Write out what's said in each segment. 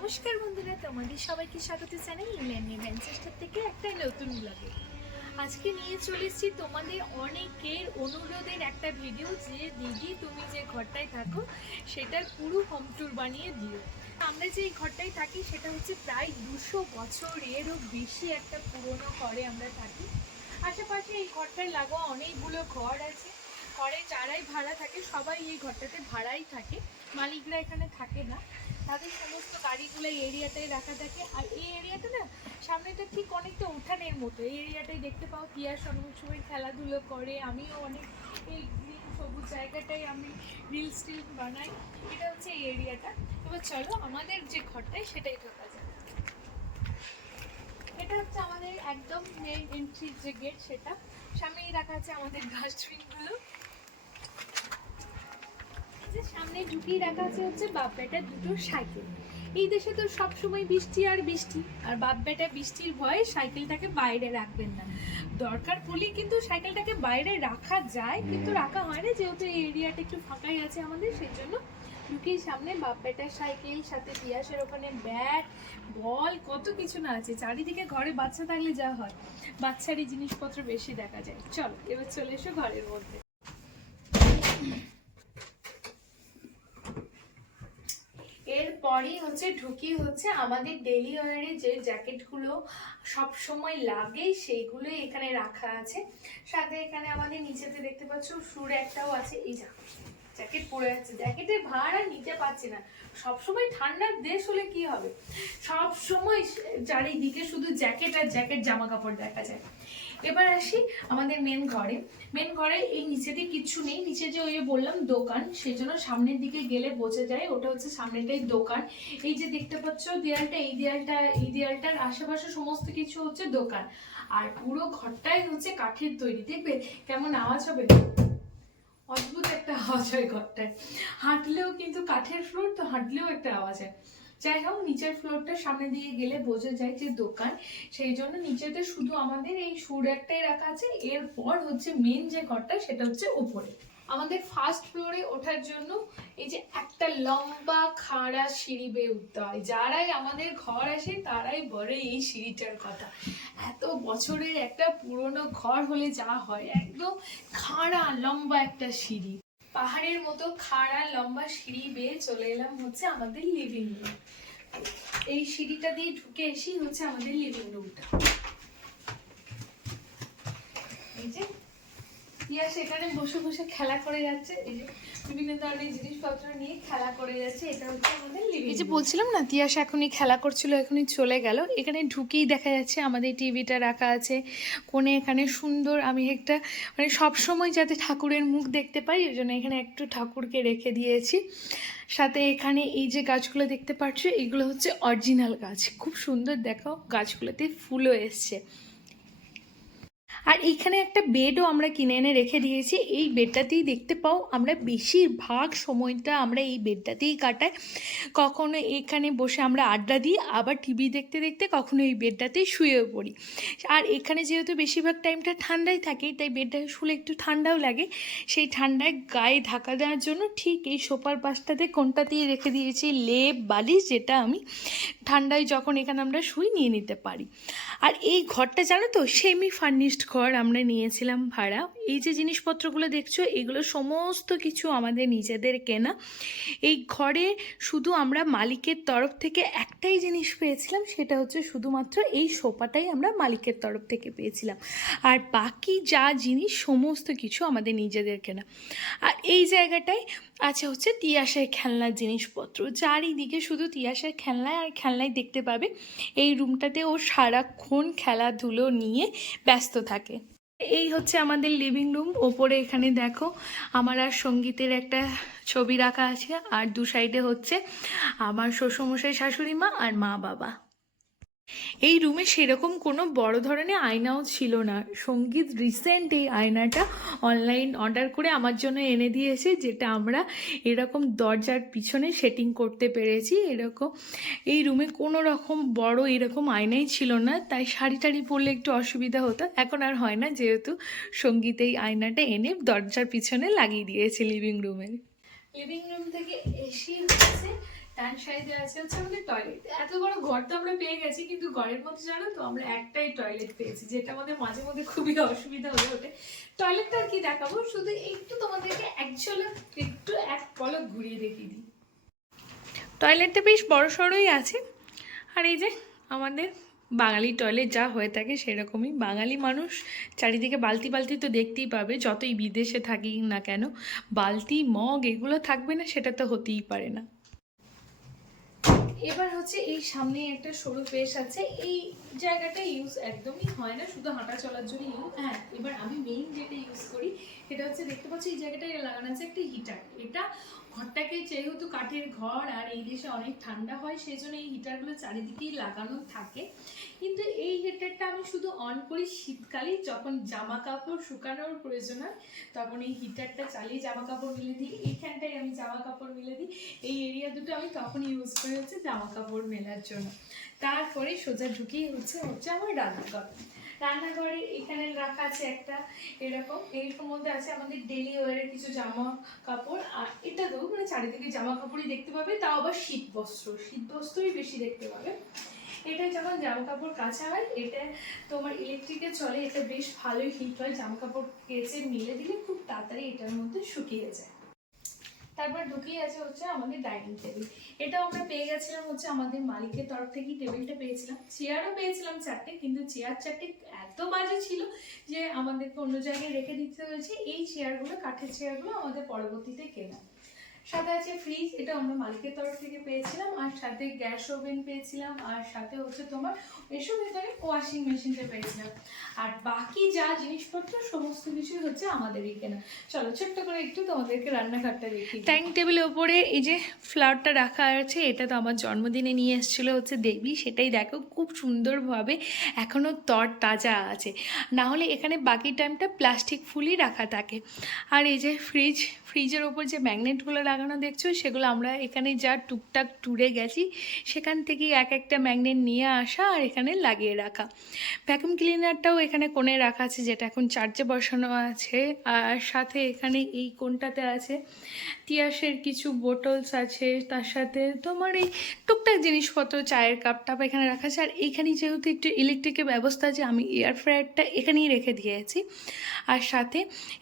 নমস্কার বন্ধুরা, তোমাদের সবাইকে স্বাগত জানাই ইংল্যান্ড ম্যানচেস্টার থেকে একটা নতুন ব্লগে। আজকে নিয়ে চলে এসেছি তোমাদের অনেকের অনুরোধের একটা ভিডিও, যে দিদি তুমি যে ঘরটায় থাকো সেটার পুরো হোম ট্যুর বানিয়ে দিও। আমরা যে এই ঘরটায় থাকি সেটা হচ্ছে প্রায় 200 বছরেরও বেশি একটা পুরনো ঘরে আমরা থাকি। আশেপাশে এই ঘরটায় লাগোয়া অনেকগুলো ঘর আছে। ঘরে যারাই ভাড়া থাকে সবাই এই ঘরটাতে ভাড়াই থাকে, মালিকরা এখানে থাকে না। তাদের সমস্ত গাড়িগুলো এই এরিয়াটাই রাখা থাকে। আর এই এরিয়াটা না, সামনেটা ঠিক অনেকটা উঠানের মতো। এই এরিয়াটাই দেখতে পাও টিয়া অনেক সময় খেলাধুলো করে, আমিও অনেক এই গ্রিন সবুজ জায়গাটাই আমি রিলস টিলস বানাই। এটা হচ্ছে এই এরিয়াটা। এবার চলো আমাদের যে ঘরটাই সেটাই ঢোকা যায়। এটা হচ্ছে আমাদের একদম মেইন এন্ট্রির যে গেট, সেটা সামনেই রাখা আছে আমাদের ডাস্টবিনগুলো। সামনে ঢুকিয়ে রাখা আছে হচ্ছে বাপ বেটার দুটো সাইকেল। এই দেশে তো সবসময় বৃষ্টি আর বৃষ্টি, আর বাপ বেটা বৃষ্টির ভয়ে সাইকেলটাকে বাইরে রাখবেন না। দরকার পড়লে কিন্তু সাইকেলটাকে বাইরে রাখা যায়, কিন্তু রাখা হয় না, যেহেতু এই এরিয়াটা একটু ফাঁকাই আছে আমাদের, সেই জন্য ঢুকিয়ে সামনে বাপ বেটার সাইকেল, সাথে তিয়াসের ওখানে ব্যাট বল কত কিছু না আছে। চারিদিকে ঘরে বাচ্চা থাকলে যা হয়, বাচ্চারই জিনিসপত্র বেশি দেখা যায়। চলো এবার চলে এসো ঘরের মধ্যে। এরপরই হচ্ছে ঢুকি হচ্ছে আমাদের ডেইলি ওয়ারে যে জ্যাকেটগুলো সব সময় লাগে সেইগুলো এখানে রাখা আছে। সাথে এখানে আমাদের নিচেতে দেখতে পাচ্ছ শুর একটাও আছে। এই জ্যাকেট পরে যাচ্ছে, জ্যাকেটের ভার আর নিতে পারছি না। সবসময় ঠান্ডার দেশ হলে কি হবে, সব সময় চারিদিকে শুধু জ্যাকেট আর জ্যাকেট, জামা কাপড় দেখা যায়। এবার আসি আমাদের মেন ঘরে। মেন ঘরে এই নিচেতে কিচ্ছু নেই, নিচে যে ওই বললাম দোকান, সেই জন্য সামনের দিকে গেলে বোঝা যায় ওটা হচ্ছে সামনেটাই দোকান। এই যে দেখতে পাচ্ছ দেয়ালটা, এই দেয়ালটার আশেপাশে সমস্ত কিছু হচ্ছে দোকান। আর পুরো ঘরটাই হচ্ছে কাঠের তৈরি। দেখবে কেমন আওয়াজ হবে, অদ্ভুত একটা আওয়াজ হয় ঘরটায়। হাঁটলেও কিন্তু কাঠের ফ্লোর তো, হাঁটলেও একটা আওয়াজ হয়। যাই হোক, নিচের ফ্লোরটা সামনে দিয়ে গেলে বোঝা যায় যে দোকান, সেই জন্য নিচেতে শুধু আমাদের এই সুর একটাই রাখা আছে। এরপর হচ্ছে মেন যে ঘরটা সেটা হচ্ছে উপরে। আমাদের ফার্স্ট ফ্লোরে ওঠার জন্য এই যে একটা লম্বা খাড়া সিঁড়ি বেয়ে উঠতে হয়। যারাই আমাদের ঘর আসে তারাই বলে এই সিঁড়িটার কথা। এত বছরের একটা পুরনো ঘর হলে যা হয়, একদম খাড়া লম্বা একটা সিঁড়ি, পাহাড়ের মতো খাড়া লম্বা সিঁড়ি বেয়ে চলে এলাম হচ্ছে আমাদের লিভিং রুম। এই সিঁড়িটা দিয়ে ঢুকে এসেই হচ্ছে আমাদের লিভিং রুমটা। এই যে টিয়া সেখানে বসে বসে খেলা করে যাচ্ছে, এই যে বিভিন্ন ধরনের জিনিসপত্র নিয়ে খেলা করে যাচ্ছে। এটা হচ্ছে আমাদের লিভিং। এই যে বলছিলাম না, তিয়াস এখনই খেলা করছিল, এখনই চলে গেল। এখানে ঢুকেই দেখা যাচ্ছে আমাদের টিভিটা রাখা আছে কোণে। এখানে সুন্দর, আমি একটা মানে সবসময় যাতে ঠাকুরের মুখ দেখতে পাই ওই জন্য এখানে একটু ঠাকুরকে রেখে দিয়েছি। সাথে এখানে এই যে গাছগুলো দেখতে পাচ্ছ, এগুলো হচ্ছে অরিজিনাল গাছ, খুব সুন্দর, দেখো গাছগুলোতে ফুলও এসছে। আর এইখানে একটা বেডও আমরা কিনে এনে রেখে দিয়েছি। এই বেডটাতেই দেখতে পাও আমরা বেশিরভাগ সময়টা আমরা এই বেডটাতেই কাটাই। কখনো এখানে বসে আমরা আড্ডা দিই, আবার টিভি দেখতে দেখতে কখনো এই বেডটাতেই শুয়েও পড়ি। আর এখানে যেহেতু বেশিরভাগ টাইমটা ঠান্ডাই থাকে, তাই বেডটা শুলে একটু ঠান্ডাও লাগে। সেই ঠান্ডায় গায়ে ঢাকা দেওয়ার জন্য ঠিক এই সোফার পাশটাতে কোনটাতেই রেখে দিয়েছি লেপ বালিশ, যেটা আমি ঠান্ডায় যখন এখানে আমরা শুই নিয়ে নিতে পারি। আর এই ঘরটা জানো তো সেমি ফার্নিশড ঘর আমরা নিয়েছিলাম ভাড়া। এই যে জিনিসপত্রগুলো দেখছো এগুলো সমস্ত কিছু আমাদের নিজেদের কেনা। এই ঘরে শুধু আমরা মালিকের তরফ থেকে একটাই জিনিস পেয়েছিলাম, সেটা হচ্ছে শুধুমাত্র এই সোফাটাই আমরা মালিকের তরফ থেকে পেয়েছিলাম। আর বাকি যা জিনিস সমস্ত কিছু আমাদের নিজেদের কেনা। আর এই জায়গাটায় আছে হচ্ছে তিয়াসের খেলনার জিনিসপত্র, চারিদিকে শুধু তিয়াসের খেলনায় আর খেলনায় দেখতে পাবে। এই রুমটাতে ও সারাক্ষণ খেলাধুলো নিয়ে ব্যস্ত থাকে। এই হচ্ছে আমাদের লিভিং রুম। ওপরে এখানে দেখো আমার আর সঙ্গীতের একটা ছবি রাখা আছে, আর দু সাইডে হচ্ছে আমার শ্বশুরমশাই, শাশুড়ি মা আর মা বাবা। এই রুমে সেরকম কোনো বড় ধরনের আয়নাও ছিল না। সঙ্গীত রিসেন্ট এই আয়নাটা অনলাইন অর্ডার করে আমার জন্য এনে দিয়েছে, যেটা আমরা এরকম দরজার পিছনে সেটিং করতে পেরেছি। এরকম এই রুমে কোনো রকম বড় এরকম আয়নাই ছিল না, তাই শাড়ি টাড়ি পরলে একটু অসুবিধা হতো। এখন আর হয় না, যেহেতু সঙ্গীত এই আয়নাটা এনে দরজার পিছনে লাগিয়ে দিয়েছে লিভিং রুমে। লিভিং রুম থেকে এসে হচ্ছে ডান সাইডে আছে হচ্ছে আমাদের টয়লেট। এত বড় ঘর তো আমরা পেয়ে গেছি, কিন্তু ঘরের মধ্যে জানো তো আমরা একটাই টয়লেট পেয়েছি, যেটা আমাদের মাঝে মধ্যে খুবই অসুবিধা হয়ে ওঠে। টয়লেটটা আর কি দেখাবো, শুধু একটু তোমাদেরকে একটু এক পলক ঘুরিয়ে দেখিয়ে দিই। টয়লেটটা বেশ বড় সড়োই আছে। আর এই যে আমাদের বাঙালি টয়লেট যা হয়ে থাকে সেরকমই, বাঙালি মানুষ চারিদিকে বালতি বালতি তো দেখতেই পাবে, যতই বিদেশে থাকি না কেন বালতি মগ এগুলো থাকবে না সেটা তো হতেই পারে না। এবার হচ্ছে এই সামনে একটা সরু পেশ আছে, এই জায়গাটা ইউজ একদমই হয় না, শুধু হাঁটা চলার জন্য ইউজ। হ্যাঁ, এবার আমি মেইন যেটা ইউজ করি সেটা হচ্ছে, দেখতে পাচ্ছি এই জায়গাটায় লাগানো আছে একটা হিটার। এটা ঘরটাকে যেহেতু কাঠের ঘর আর এই দেশে অনেক ঠান্ডা হয়, সেই জন্য এই হিটারগুলো চারিদিকেই লাগানো থাকে। কিন্তু এই হিটারটা আমি শুধু অন করি শীতকালে, যখন জামা কাপড় শুকানোর প্রয়োজন হয় তখন এই হিটারটা চালিয়ে জামা কাপড় মেলে দিই। এইখানটায় আমি জামা কাপড় মেলে দিই, এই এরিয়া দুটো আমি তখন ইউজ করে হচ্ছে জামা কাপড় মেলার জন্য। তারপরে সোজা ঢুকিয়ে হচ্ছে আমার রান্নাঘর। রান্নাঘরে এখানে রাখা আছে একটা এরকম মধ্যে আছে আমাদের ডেলি ওয়ারের কিছু জামা কাপড়। আর এটা তো মানে চারিদিকে জামা কাপড়ই দেখতে পাবে, তাও আবার শীত বস্ত্রই বেশি দেখতে পাবে। এটা যখন জামা কাপড় কাচা হয়, এটা তোমার ইলেকট্রিকে চলে, এটা বেশ ভালোই হিট হয়, জামা কাপড় কেচে মিলে দিলে খুব তাড়াতাড়ি এটার মধ্যে শুকিয়ে যায়। তারপর ঢুকিয়ে আছে হচ্ছে আমাদের ডাইনিং টেবিল। এটাও আমরা পেয়ে গেছিলাম হচ্ছে আমাদের মালিকের তরফ থেকেই টেবিলটা পেয়েছিলাম। চেয়ারও পেয়েছিলাম 4টে, কিন্তু চেয়ার 4টে এত বাজে ছিল যে আমাদেরকে অন্য জায়গায় রেখে দিতে হয়েছে। এই চেয়ারগুলো, কাঠের চেয়ারগুলো আমাদের পরবর্তীতে কেনা। সাথে আছে ফ্রিজ, এটা আমরা মালিকের তরফ থেকে পেয়েছিলাম। আর সাথে গ্যাস ওভেন পেয়েছিলাম, আর সাথে হচ্ছে তোমার এসব ভিতরে ওয়াশিং মেশিনটা পেয়েছিলাম। আর বাকি যা জিনিসপত্র সমস্ত কিছুই হচ্ছে আমাদেরই কেনা। চলো ছোট্ট করে একটু তোমাদেরকে রান্নাঘরটা দেখি। ডাইনিং টেবিলের ওপরে এই যে ফ্লাওয়ারটা রাখা আছে, এটা তো আমার জন্মদিনে নিয়ে এসেছিলো হচ্ছে দেবী, সেটাই দেখো খুব সুন্দরভাবে এখনও তাজা আছে। না হলে এখানে বাকি টাইমটা প্লাস্টিক ফুলই রাখা থাকে। আর এই যে ফ্রিজের ওপর যে ম্যাগনেটগুলো লাগানো দেখছো, সেগুলো আমরা এখানে যা টুকটাক ট্যুরে গেছি সেখান থেকেই এক একটা ম্যাগনেট নিয়ে আসা আর এখানে লাগিয়ে রাখা। ভ্যাকুয়াম ক্লিনারটাও এখানে কোণে রাখা আছে, যেটা এখন চার্জে বসানো আছে। আর সাথে এখানে এই কোণটাতে আছে তিয়াসের কিছু বোটলস আছে, তার সাথে তোমার এই টুকটাক জিনিসপত্র, চায়ের কাপ টাপ এখানে রাখা আছে। আর এখানেই যেহেতু একটু ইলেকট্রিকের ব্যবস্থা আছে, আমি এয়ার ফ্রায়ারটা এখানেই রেখে দিয়েছি। আর সাথে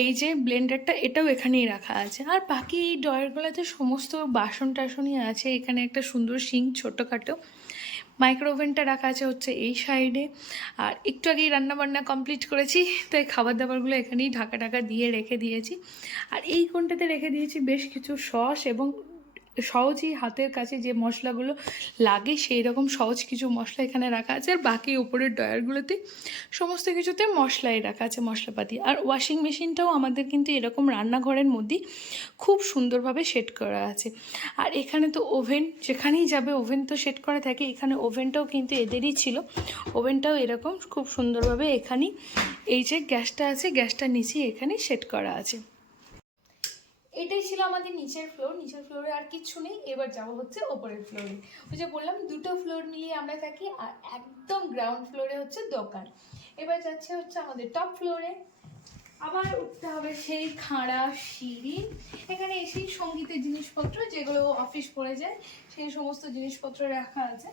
এই যে ব্লেন্ডারটা, এটাও এখানেই রাখা আছে। আর বাকি এই ড্রয়ারগুলোতে সমস্ত বাসন টাসনই আছে। এখানে একটা সুন্দর সিঙ্ক ছোটোখাটো, মাইক্রো ওভেনটা রাখা আছে হচ্ছে এই সাইডে। আর একটু আগেই রান্নাবান্না কমপ্লিট করেছি, তাই খাবার দাবারগুলো এখানেই ঢাকা দিয়ে রেখে দিয়েছি। আর এই কোণটাতে রেখে দিয়েছি বেশ কিছু সস এবং সহজেই হাতের কাছে যে মশলাগুলো লাগে সেই রকম সহজ কিছু মশলা এখানে রাখা আছে। আর বাকি উপরের ড্রয়ারগুলোতে সমস্ত কিছুতে মশলাই রাখা আছে, মশলাপাতি। আর ওয়াশিং মেশিনটাও আমাদের কিন্তু এরকম রান্নাঘরের মধ্যেই খুব সুন্দরভাবে সেট করা আছে। আর এখানে তো ওভেন, যেখানেই যাবে ওভেন তো সেট করা থাকে, এখানে ওভেনটাও কিন্তু এদেরই ছিল। ওভেনটাও এরকম খুব সুন্দরভাবে এখানেই, এই যে গ্যাসটা আছে গ্যাসটার নিচেই এখানে সেট করা আছে। এটাই ছিল আমাদের নিচের ফ্লোরে আর কিছু নেই। এবার যাবো হচ্ছে ওপরের ফ্লোরে। ওই যে বললাম দুটো ফ্লোর মিলিয়ে আমরা থাকি, আর একদম গ্রাউন্ড ফ্লোরে হচ্ছে দোকান। এবার যাচ্ছে হচ্ছে আমাদের টপ ফ্লোরে। আবার উঠতে হবে সেই খাড়া সিঁড়ি। এখানে এসেই সঙ্গীতের জিনিসপত্র যেগুলো অফিস পড়ে যায় সেই সমস্ত জিনিসপত্র রাখা আছে।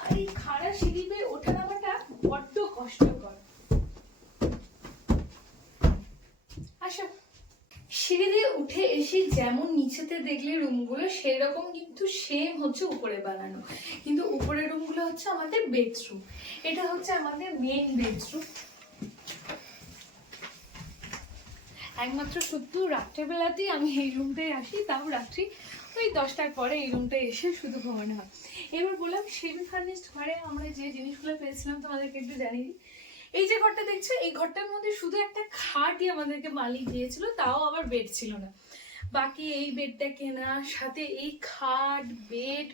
আর এই খাড়া সিঁড়ি বেয়ে ওঠা নামাটা বড্ড কষ্টকর। আসো, সিঁড়ি দিয়ে উঠে এসে যেমন নিচেতে দেখলে রুমগুলো সেই রকম কিন্তু সেম হচ্ছে উপরে বানানো, কিন্তু উপরের রুমগুলো হচ্ছে আমাদের বেডরুম। এটা হচ্ছে আমাদের মেন বেডরুম। একমাত্র শুধু রাত্রেবেলাতেই আমি এই রুমটায় আসি, তাও রাত্রি ওই 10টার পরে এই রুমটায় এসে শুধু ঘুমানো হয়। এবার বললাম সেমি ফার্নিশড ঘরে আমরা যে জিনিসগুলো পেয়েছিলাম তোমাদেরকে একটু জানিয়ে দিই। এই যে ঘরটা দেখছো, এই ঘরটার মধ্যে শুধু একটা খাটই আমাদেরকে মালিক দিয়েছিল, তাও আবার বেড ছিল না। বাকি এই বেডটা কেনা, সাথে এই খাট বেড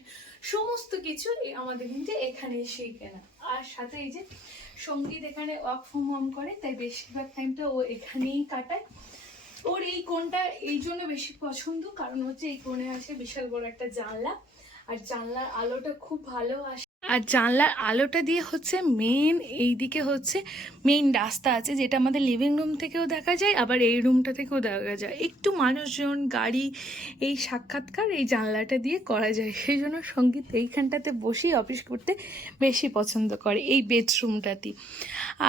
সমস্ত কিছু আমাদের কিন্তু এখানে এসেই কেনা। আর সাথে এই যে সঙ্গীত এখানে ওয়ার্ক ফ্রম হোম করে, তাই বেশিরভাগ টাইমটা ও এখানেই কাটায়। ওর এই কোণটা এই জন্য বেশি পছন্দ, কারণ হচ্ছে এই কোণে আসে বিশাল বড় একটা জানলা, আর জানলার আলোটা খুব ভালো আসে। আর জানলার আলোটা দিয়ে হচ্ছে মেন এইদিকে হচ্ছে মেইন রাস্তা আছে, যেটা আমাদের লিভিং রুম থেকেও দেখা যায়, আবার এই রুমটা থেকেও দেখা যায়। একটু মানুষজন, গাড়ি, এই সাক্ষাৎকার এই জানলাটা দিয়ে করা যায়। সেই জন্য সঙ্গীত এইখানটাতে বসেই অফিস করতে বেশি পছন্দ করে, এই বেডরুমটাতেই।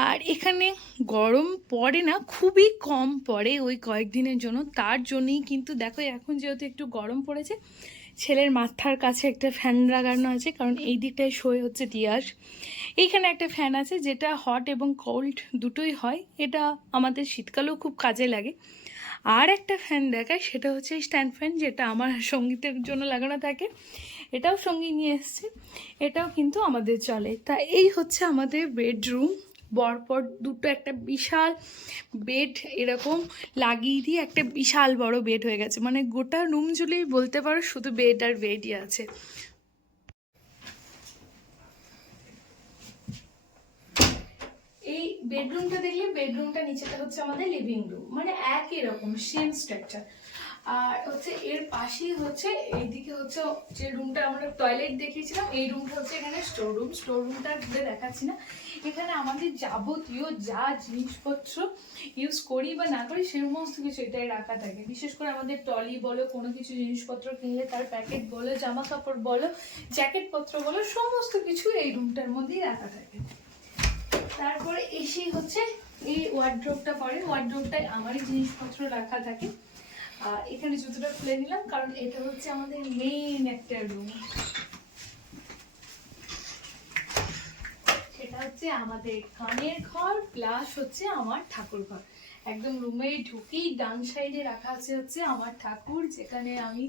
আর এখানে গরম পড়ে না, খুবই কম পড়ে ওই কয়েকদিনের জন্য। তার জন্যই কিন্তু দেখো এখন যেহেতু একটু গরম পড়েছে, ছেলের মাথার কাছে একটা ফ্যান লাগানো আছে, কারণ এই দিকটায় শোয়ে হচ্ছে তিয়াস। এইখানে একটা ফ্যান আছে যেটা হট এবং কোল্ড দুটোই হয়, এটা আমাদের শীতকালেও খুব কাজে লাগে। আর একটা ফ্যান দেখায়, সেটা হচ্ছে স্ট্যান্ড ফ্যান, যেটা আমার সঙ্গীতের জন্য লাগানো থাকে। এটাও সঙ্গী নিয়ে এসছে, এটাও কিন্তু আমাদের চলে। তা এই হচ্ছে আমাদের বেডরুম। পরপর দুটো একটা বিশাল বেড এরকম লাগিয়ে দিয়ে একটা বিশাল বড় বেড হয়ে গেছে, মানে গোটা রুম জুড়েই বলতে পারো শুধু বেড আর বেডই আছে। এই বেডরুমটা দেখলে, বেডরুমটা নিচেটা হচ্ছে আমাদের লিভিং রুম, মানে একই রকম সেম স্ট্রাকচার। আর হচ্ছে এর পাশেই হচ্ছে এইদিকে হচ্ছে যে রুমটা আমরা টয়লেট দেখিয়েছিলাম, এই রুমটা হচ্ছে এখানে স্টোর রুম। স্টোর রুমটা ঘুরে দেখাচ্ছি না, এখানে আমাদের যাবতীয় যা জিনিসপত্র ইউজ করি বা না করি সমস্ত কিছু এটাই রাখা থাকে। বিশেষ করে আমাদের টলি বলো, কোনো কিছু জিনিসপত্র কিনলে তার প্যাকেট বলো, জামা কাপড় বলো, জ্যাকেটপত্র বলো, সমস্ত কিছু এই রুমটার মধ্যেই রাখা থাকে। তারপরে এসেই হচ্ছে এই ওয়ার্ড্রোবটা পরে, ওয়ার্ড্রোবটায় আমারই জিনিসপত্র রাখা থাকে। আর এখানে জুতোটা খুলে নিলাম, কারণ এটা হচ্ছে আমাদের মেইন একটা রুম। সেটা হচ্ছে আমাদের কানের ঘর প্লাস হচ্ছে আমার ঠাকুর ঘর। একদম রুমে ঢুকেই ডান সাইডে রাখা আছে হচ্ছে আমার ঠাকুর, যেখানে আমি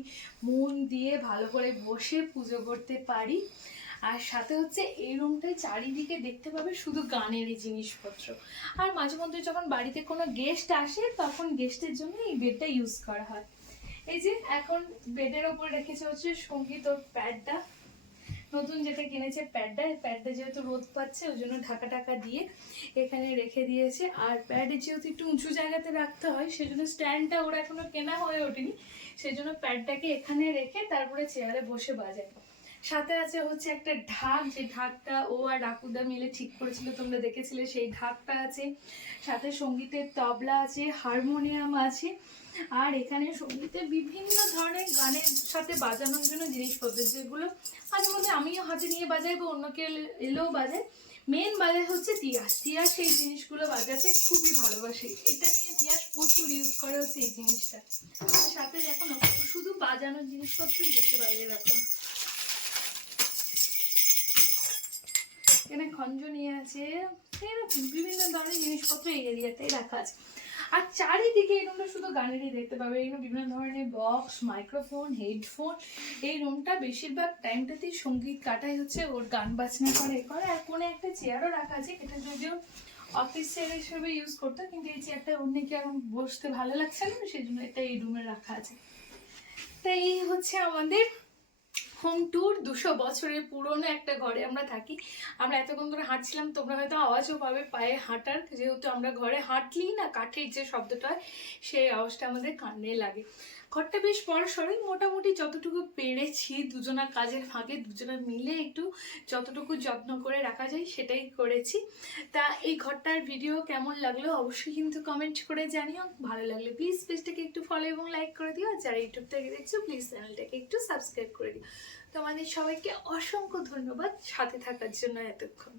মন দিয়ে ভালো করে বসে পুজো করতে পারি। আর সাথে হচ্ছে এই রুমটায় চারিদিকে দেখতে পাবে শুধু গানেরই জিনিসপত্র। আর মাঝে মধ্যে যখন বাড়িতে কোনো গেস্ট আসে, তখন গেস্টের জন্য এই বেডটা ইউজ করা হয়। এই যে এখন বেডের ওপর রেখেছে হচ্ছে সঙ্গীত ওর প্যাডটা, নতুন যেটা কিনেছে প্যাডটা যেহেতু রোদ পাচ্ছে ওই জন্য ঢাকা টাকা দিয়ে এখানে রেখে দিয়েছে। আর প্যাডে যেহেতু একটু উঁচু জায়গাতে রাখতে হয়, সেজন্য স্ট্যান্ডটা ওরা এখনো কেনা হয়ে ওঠেনি, সেজন্য প্যাডটাকে এখানে রেখে তারপরে চেয়ারে বসে বাজায়। সাথে আছে হচ্ছে একটা ঢাক, যে ঢাকটা ও আর রাকুদা মিলে ঠিক করেছিল, তোমরা দেখেছিলে, সেই ঢাকটা আছে। সাথে সঙ্গীতের তবলা আছে, হারমোনিয়াম আছে। আর এখানে সঙ্গীতে বিভিন্ন ধরনের গানের সাথে বাজানোর জন্য জিনিসপত্র, যেগুলো মাঝে মধ্যে আমিও হাতে নিয়ে বাজাই বা অন্য কেউ এলেও বাজাই। মেন বাজায় হচ্ছে তিয়াস। তিয়াস সেই জিনিসগুলো বাজাতে খুবই ভালোবাসে, এটা নিয়ে তিয়াস প্রচুর ইউজ করে হচ্ছে এই জিনিসটা। সাথে দেখো না, শুধু বাজানোর জিনিসপত্রই দেখতে পাবে এরকম। এখানে খঞ্জনি আছে, এরকম বিভিন্ন ধরনের জিনিসপত্র এই এরিয়াতেই রাখা আছে। আর চারিদিকে এই রুমটা শুধু গানেরই দেখতে পাবে, এগুলো বিভিন্ন ধরনের বক্স, মাইক্রোফোন, হেডফোন। এই রুমটা বেশিরভাগ টাইমটাতেই সঙ্গীত কাটাই হচ্ছে ওর গান বাজনা করে আর কোনে একটা চেয়ারও রাখা আছে, এটা যদিও অফিস চেয়ার হিসেবে ইউজ করতো, কিন্তু এই চেয়ারটা অন্য কি এখন বসতে ভালো লাগছে না, সেই জন্য এটা এই রুমে রাখা আছে। তাই এই হচ্ছে আমাদের হোম ট্যুর। 200 বছরের পুরনো একটা ঘরে আমরা থাকি। আমরা এতক্ষণ ধরে হাঁটছিলাম, তোমরা হয়তো আওয়াজও পাবে পায়ে হাঁটার, যেহেতু আমরা ঘরে হাঁটলেই না কাঠের যে শব্দটা হয় সেই আওয়াজটা আমাদের কানে লাগে। ঘরটা বেশ বড় সড়ই, মোটামুটি যতটুকু পেরেছি দুজনা কাজের ফাঁকে দুজনা মিলে একটু যতটুকু যত্ন করে রাখা যায় সেটাই করেছি। তা এই ঘরটার ভিডিও কেমন লাগলো অবশ্যই কিন্তু কমেন্ট করে জানিও। ভালো লাগলে প্লিজ পেজটাকে একটু ফলো এবং লাইক করে দিও, আর যারা ইউটিউব থেকে দেখছো প্লিজ চ্যানেলটাকে একটু সাবস্ক্রাইব করে দিও। তোমাদের সবাইকে অসংখ্য ধন্যবাদ সাথে থাকার জন্য এতক্ষণ।